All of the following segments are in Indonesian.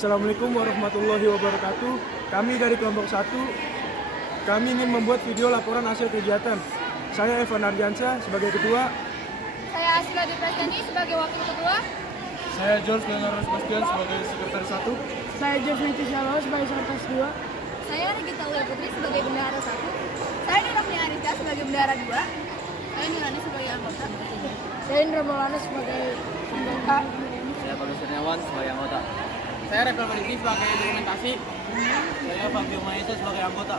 Assalamualaikum warahmatullahi wabarakatuh. Kami dari kelompok 1, kami ingin membuat video laporan hasil kegiatan. Saya Evan Ardiansyah sebagai ketua. Saya Asila Depresiani sebagai wakil ketua. Saya George Leonardo Sebastian sebagai sekretaris 1. Saya George Metisalo sebagai sekretaris 2. Saya Regita Ulia Putri sebagai bendahara 1. Saya Nirafni Arika sebagai bendahara 2. Saya Nirani sebagai anggota. Saya Indra Maulana sebagai anggota. Saya Bagus Kurniawan sebagai anggota. Saya Revel Maliki sebagai dokumentasi. Saya Fabio Maesa sebagai anggota.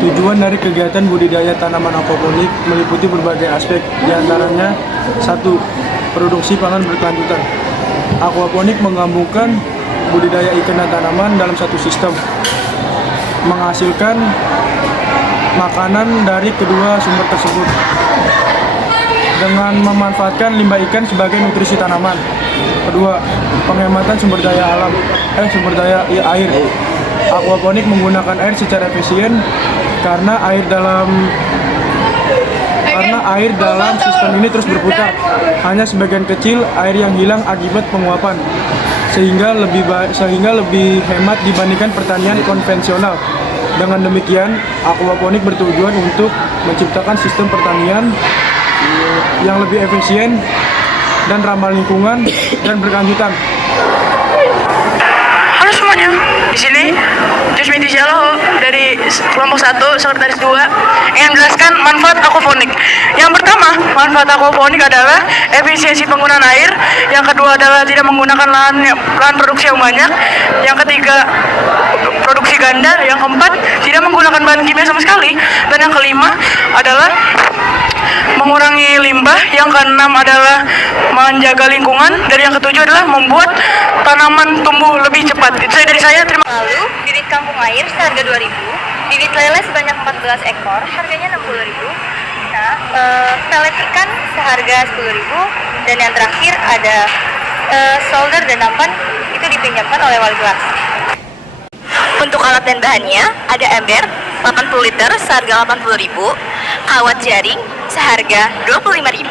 Tujuan dari kegiatan budidaya tanaman aquaponik meliputi berbagai aspek, diantaranya 1. Produksi pangan berkelanjutan. Aquaponik menggabungkan budidaya ikan dan tanaman dalam satu sistem, menghasilkan makanan dari kedua sumber tersebut dengan memanfaatkan limbah ikan sebagai nutrisi tanaman. Kedua, penghematan sumber daya air. Aquaponik menggunakan air secara efisien karena air dalam sistem ini terus berputar. Hanya sebagian kecil air yang hilang akibat penguapan, sehingga lebih hemat dibandingkan pertanian konvensional. Dengan demikian, aquaponik bertujuan untuk menciptakan sistem pertanian yang lebih efisien dan ramah lingkungan dan berkelanjutan. Halo semuanya, di sini George Metisalo dari kelompok 1, sekretaris 2 ingin menjelaskan manfaat aquaponik. Yang pertama, manfaat aquaponik adalah efisiensi penggunaan air. Yang kedua adalah tidak menggunakan lahan produksi yang banyak. Yang ketiga, produksi ganda. Yang keempat, tidak menggunakan bahan kimia sama sekali. Dan yang kelima adalah mengurangi limbah. Yang keenam adalah menjaga lingkungan. Dan yang ketujuh adalah membuat tanaman tumbuh lebih cepat. Itu saja dari saya. Terima kasih. Lalu, bibit kangkung air seharga 2.000, bibit lele sebanyak 14 ekor, harganya 60.000. Nah, pelet ikan seharga 10.000, dan yang terakhir ada solder dan nampan, itu dipinjamkan oleh wali kelas. Untuk alat dan bahannya, ada ember 80 liter seharga 80.000, kawat jaring seharga 25.000,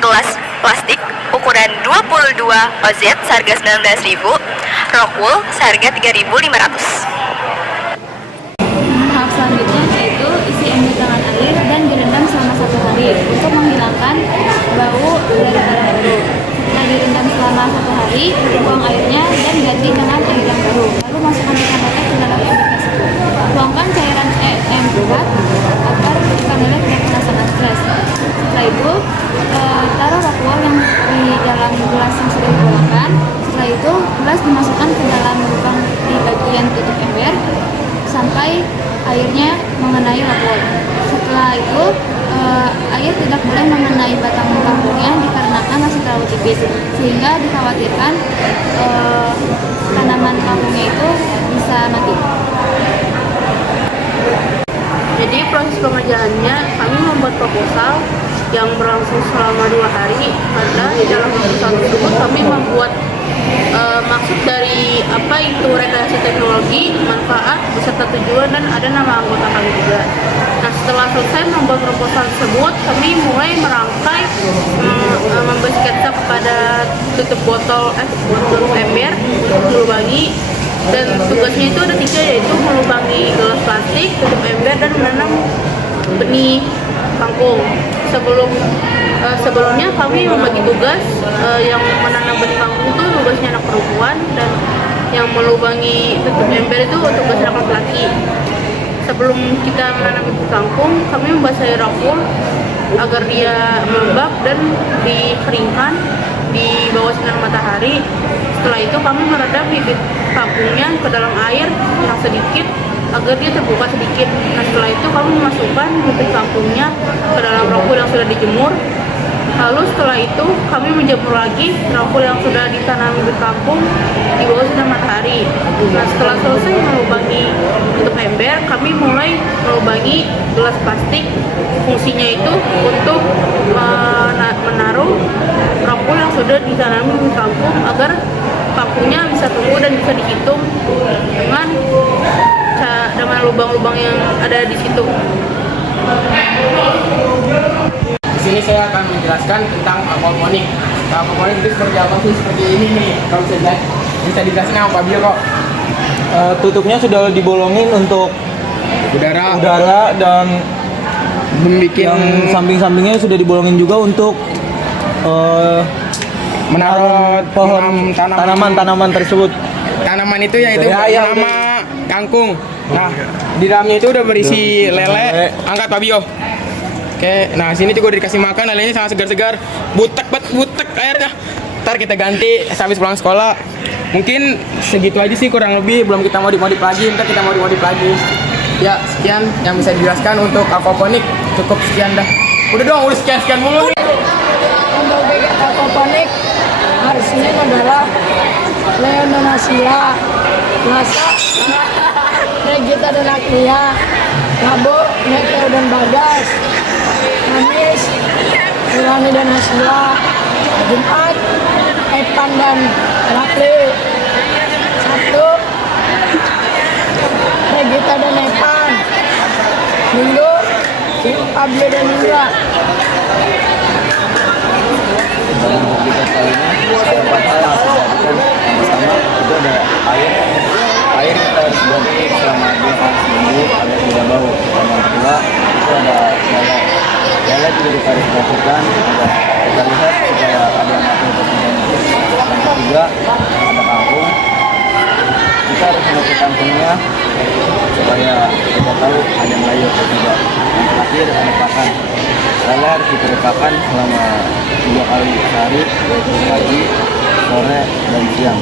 gelas plastik ukuran 22 OZ seharga 19.000, rock wool seharga 3.500. Tahap selanjutnya yaitu isi ember dengan air dan direndam selama 1 hari untuk menghilangkan bau dari baru. Setelah direndam selama 1 hari, buang airnya dan ganti dengan air yang baru. Lalu masukkan ikan lele ke dalam ember tersebut. Tuangkan cairan ember agar ikan lele tidak merasakan stres. Setelah itu, taruh rock wool yang di dalam gelas yang sudah dibolongkan. Setelah itu, gelas dimasukkan ke dalam lubang di bagian tutup ember sampai airnya mengenai rock wool. Setelah itu, air tidak boleh mengenai batang kangkungnya dikarenakan masih terlalu tipis, sehingga dikhawatirkan tanaman kangkungnya itu bisa mati. Jadi proses pengerjaannya, kami membuat proposal yang berlangsung selama 2 hari. Karena di dalam proposal tersebut kami membuat maksud dari apa itu rekayasa teknologi, manfaat, beserta tujuan, dan ada nama anggota kami juga. Nah, setelah selesai membuat proposal tersebut, kami mulai merangkai, memberi sketsa kepada tutup botol ember untuk melubangi. Dan tugasnya itu ada 3, yaitu melubangi gelas plastik, tutup ember, dan menanam benih kangkung. Sebelumnya kami membagi tugas, yang menanam benih kangkung itu tugasnya anak perempuan, dan yang melubangi tutup ember itu tugasnya anak laki. Sebelum kita menanam benih kangkung, kami membasahi rock wool agar dia melembab dan dikeringkan di bawah sinar matahari. Setelah itu kami meredam bibit kangkungnya ke dalam air yang sedikit agar dia terbuka sedikit. Nah, setelah itu kami memasukkan bibit kangkungnya ke dalam rock wool yang sudah dijemur. Lalu setelah itu kami menjemur lagi rock wool yang sudah ditanam bibit kangkung di bawah sinar matahari. Nah, setelah selesai melubangi tutup ember, kami mulai melubangi gelas plastik. Fungsinya itu untuk menaruh rock wool yang sudah ditanam bibit kangkung agar kangkungnya bisa tumbuh dan bisa dihitung dengan lubang-lubang yang ada di situ. Di sini saya akan menjelaskan tentang aquaponik. Nah, aquaponik itu seperti apa sih? Seperti ini nih. Kalau bisa dijelasin sama Pak Bio kok. Tutupnya sudah dibolongin untuk udara dan Membikin yang samping-sampingnya sudah dibolongin juga untuk menaruh pohon tanaman tersebut. Tanaman itu yaitu Ya, nama kangkung. Nah, di dalamnya itu udah berisi lele. Angkat Pak Bio. Oke, nah sini juga udah dikasih makan, lelenya sangat segar-segar. Butek airnya. Ntar kita ganti habis pulang sekolah. Mungkin segitu aja sih kurang lebih, belum kita modif lagi, ntar kita modif lagi. Ya, sekian yang bisa dijelaskan untuk aquaponik. Cukup sekian dah. Udah sekian mulu nih. Untuk aquaponik harusnya adalah Leononasila, Lasa, Regita dan Agnia, Nabo, Nekeo dan Bagas, Kamis, Nurani dan Hasila, Jumat, Epan dan Rapli, Sabtu, Regita dan Epan, Minggu, Pablo dan Indra. Pertama itu ada air kita harus ganti selama 2 minggu agar tidak bau. Dan yang kedua itu ada lele juga ditarik masukan kita lihat supaya ada yang mati posisinya. Yang ketiga ada kangkung, kita harus menutup kangkungnya supaya kita tahu ada yang layu atau tidak. Yang terakhir ada pakan, lele harus diperlukan selama 2 kali sehari, pagi, sore, dan siang.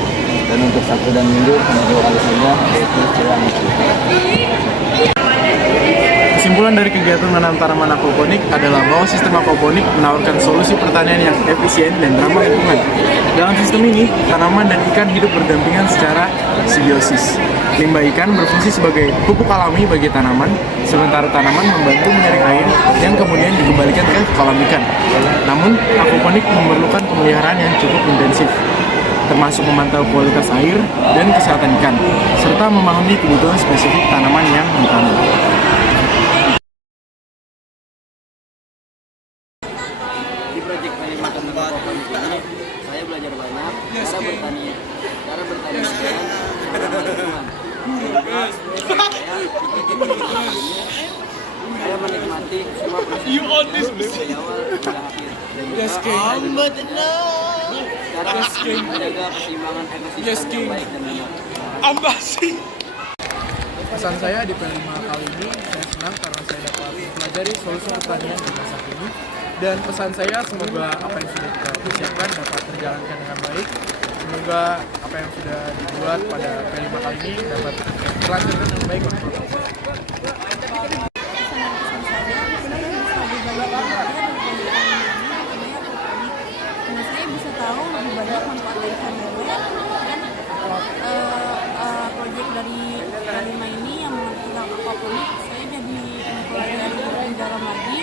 Dan untuk Sabtu dan Minggu hanya 2 kali saja, yaitu siang. Kesimpulan dari kegiatan menanam tanaman aquaponik adalah bahwa sistem aquaponik menawarkan solusi pertanian yang efisien dan ramah lingkungan. Dalam sistem ini, tanaman dan ikan hidup berdampingan secara simbiosis. Limbah ikan berfungsi sebagai pupuk alami bagi tanaman, sementara tanaman membantu menyaring air yang kemudian dikembalikan ke kolam ikan. Namun, aquaponik memerlukan pemeliharaan yang cukup intensif, termasuk memantau kualitas air dan kesehatan ikan, serta memahami kebutuhan spesifik tanaman yang ditanam. Di proyek manajemen tanaman aquaponik ini, saya belajar banyak cara bertani ikan, saya menikmati semua proses dari awal hingga akhir. Cara menjaga keseimbangan ekosistem yang baik dan benar. Pesan saya di P5 kali ini, saya senang karena saya dapat mempelajari solusi pertanian di masa kini. Dan pesan saya, semoga apa yang sudah kita persiapkan dapat terjalankan dengan baik. Semoga apa yang sudah dibuat pada P5 kali ini dapat terlanjutkan dengan baik oleh program. Karena saya bisa tahu lebih banyak manfaat dari lele dan proyek dari P5 ini yang tentang aquaponik, saya jadi mempelajari lebih dalam lagi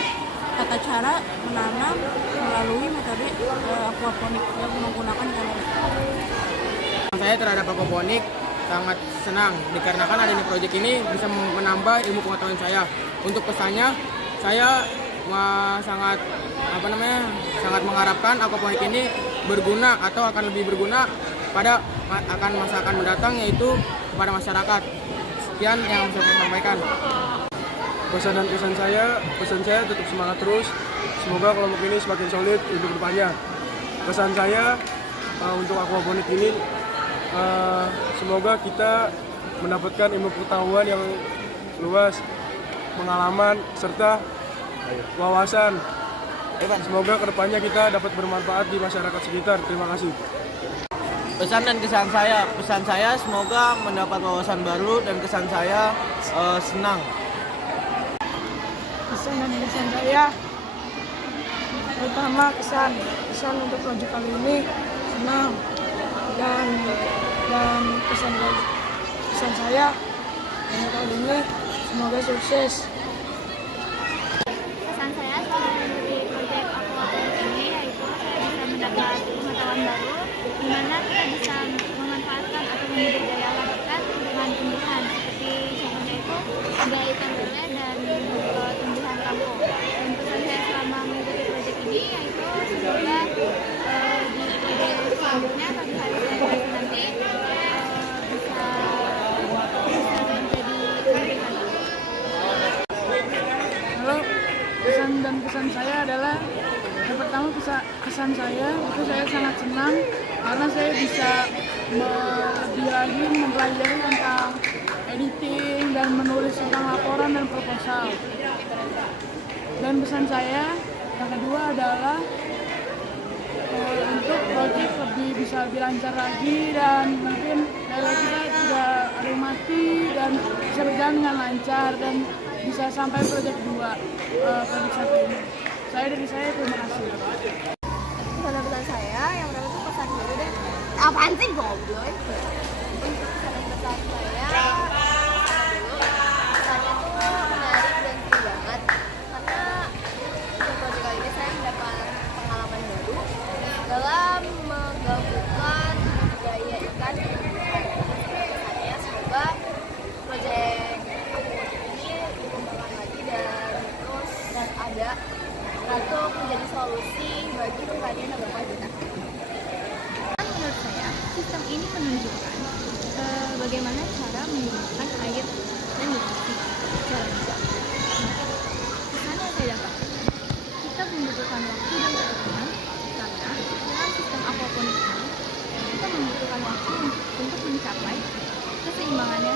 tata cara menanam melalui metode aquaponik yang menggunakan lele. Saya terhadap aquaponik sangat senang dikarenakan adanya proyek ini bisa menambah ilmu pengetahuan saya. Untuk pesannya, saya sangat mengharapkan aquaponik ini berguna atau akan lebih berguna pada masa akan mendatang, yaitu kepada masyarakat. Sekian yang bisa saya sampaikan. Pesan saya tetap semangat terus. Semoga kelompok ini semakin solid untuk kedepannya. Pesan saya untuk aquaponik ini, semoga kita mendapatkan ilmu pengetahuan yang luas, pengalaman, serta wawasan. Semoga kedepannya kita dapat bermanfaat di masyarakat sekitar. Terima kasih. Pesan dan kesan saya semoga mendapat wawasan baru dan kesan saya senang. Pesan dan kesan saya, pertama kesan untuk proyek kali ini senang, dan pesan saya untuk kali ini semoga sukses. Pesan saya dari proyek aquaponik ini yaitu saya bisa mendapat pengetahuan baru di mana kita bisa memanfaatkan atau membudidayakan tumbuhan seperti contohnya itu ada ikan lele dan tumbuhan kangkung. Dan pesan saya selama mengikuti proyek ini yaitu semoga di kesan saya adalah yang pertama kesan saya itu saya sangat senang karena saya bisa lebih lagi mempelajari tentang editing dan menulis tentang laporan dan proposal. Dan pesan saya yang kedua adalah untuk proyek bisa lebih lancar lagi dan mungkin dari kita tidak ada yang mati dan bisa berjalan dengan lancar dan bisa sampai proyek 2 proyek 1 ini. Dari saya terima kasih. Pesan saya yang pertama itu pesan dulu deh. Apaan sih goblok? Untuk pesan saya dulu, pesannya tuh menarik dan seru banget karena untuk proyek kali ini saya mendapat pengalaman baru dalam menggabungkan budaya ikan dengan pesannya. Semoga proyek ini dikembangkan lagi dan terus ada untuk menjadi solusi bagi pertanian yang bakal kita. Menurut saya, sistem ini menunjukkan bagaimana cara menggunakan air dan nutrisi secara bijak. Pesan yang saya dapat, kita membutuhkan waktu dan keteguhan karena dalam sistem aquaponik ini kita membutuhkan waktu untuk mencapai keseimbangannya